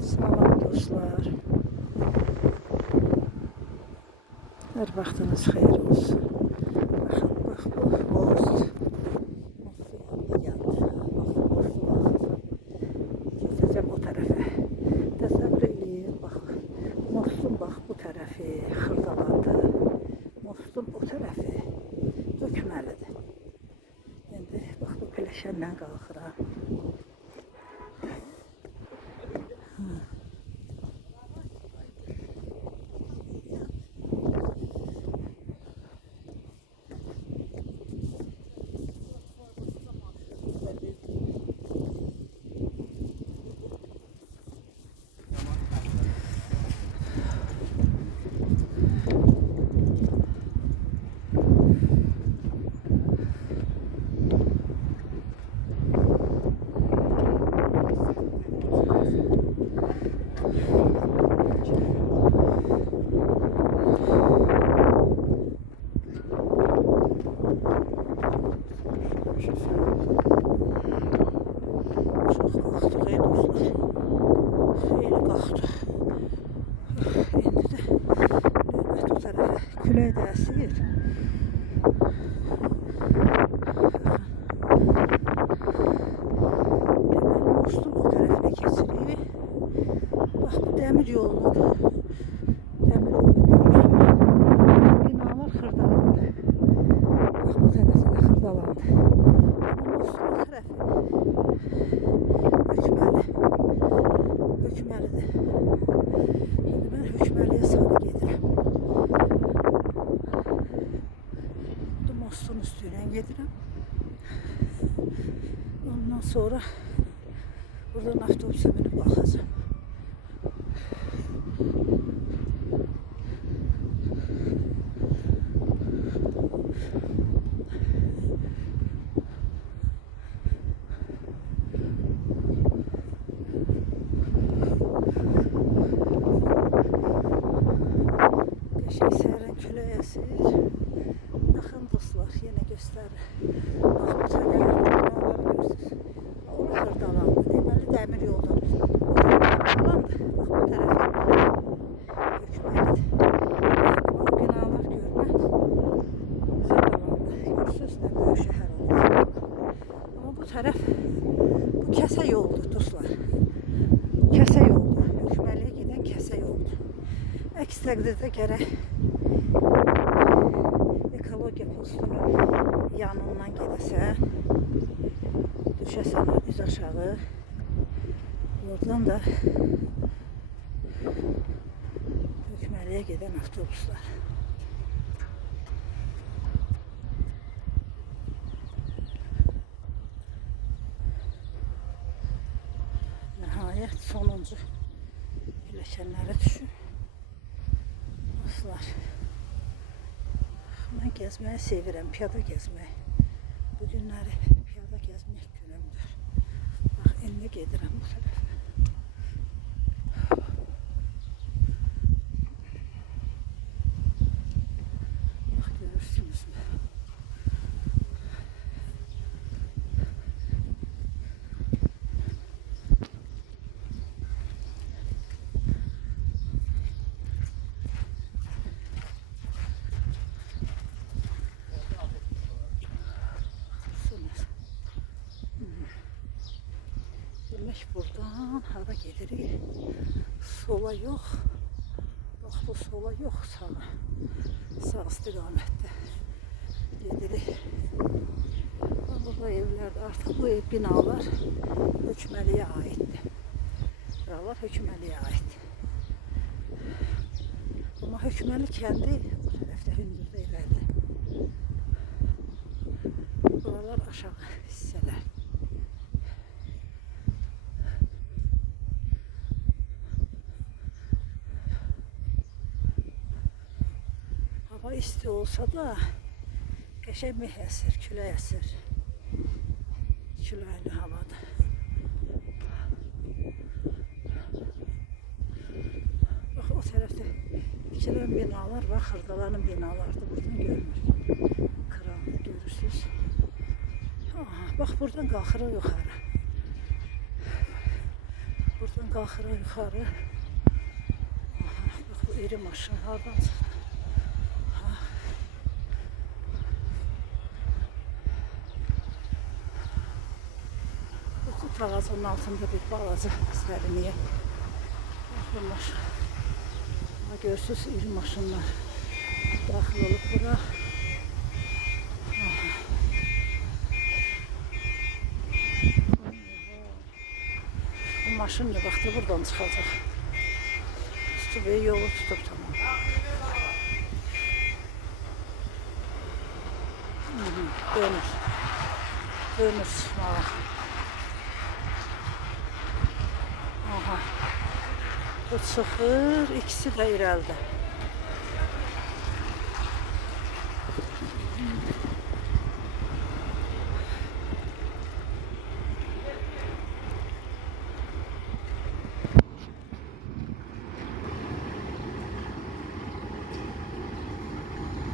Salam dostlar. Her vaxtınız xeyir olsun. Baxın, bax bu most. Mostu yanına geldi. Bax, mostu baxın. Keçəcəm o tərəfə. Təsəvvür eləyin, bax. Mostun bax bu tərəfi xırdalandı. Mostun o tərəfi hökməlidir. İndi bax bu pələşənlə qalxıram. Çox qalxdıq ey dostlar. Xeyli qalxdıq. İndi də növbət o tərəfə külək də əsir. Deməli mostun o tərəfinə keçirik. Bax bu dəmir yolunu görürsünüz. Binalar xırdalandı. Bax bu tərəfdə də xırdalandı. Mostun o tərəfi hökməlidir. İndi mən hökməliyə sarı gedirəm. Bu mostun üstündən gedirəm. Ondan sonra buradan avtobusa binib qalxacam. Səhərən külək əsir. Baxın dostlar, yenə göstərir. Bax bu tərəfdə binalar görürsünüz. Ora xırdalandı. Deməli dəmir yoldan xırdalandı. Bax bu tərəfə hökməlidir. Bu binalar görmək xırdalandı. Görürsünüz nə böyük şəhər oldu. Amma bu tərəf bu kəsə yoldur dostlar. Kəsə yoldur. Hökməliyə gedən kəsə yoldur. Əks təqdirdə gərək ekologiya postunun yanından gedəsən, düşəsən üz aşağı, oradan da hökməliyə gedən avtobuslar. Nəhayət sonuncu pilləkənlərə düşün. Dostlar, mən gəzməyi sevirəm, piyada gəzmək. Bu günləri piyada gəzmək günümdür. Bax, indi gedirəm bu tərəfə. Bax, görürsünüzmü? Demək buradan hara gedirik? Sola yox. Bax bu sola yox, sağa. Sağ istiqamətdə gedirik. Burada evlərdə artıq bu ev binalar hökməliyə aiddir. Buralar hökməliyə aiddir. Amma hökməli kəndi bu tərəfdə hündürdə evlərdir. Buralar aşağı hissələr. Hava isti olsa da qəşəng meh əsir, külək əsir. Küləkli havada. Bax o tərəfdə tikilən binalar var, xırdalanan binalardır. Buradan görünür. Kranı görürsünüz. Bax buradan qalxırıq yuxarı. Qalxır yuxarı. Aha, bax bu iri maşın hardan çıxdı? Bu ağacın altında bir balaca sərinliyə. Baxırlar. Görürsünüz iri maşınlar daxil olub bura. Bu maşın ne vaxtı buradan çıxacaq? Üstü yolu tutub tamam. Dönür. Dönür çıxmağa. Aha. Bu çıxır, ikisi də irəlidə.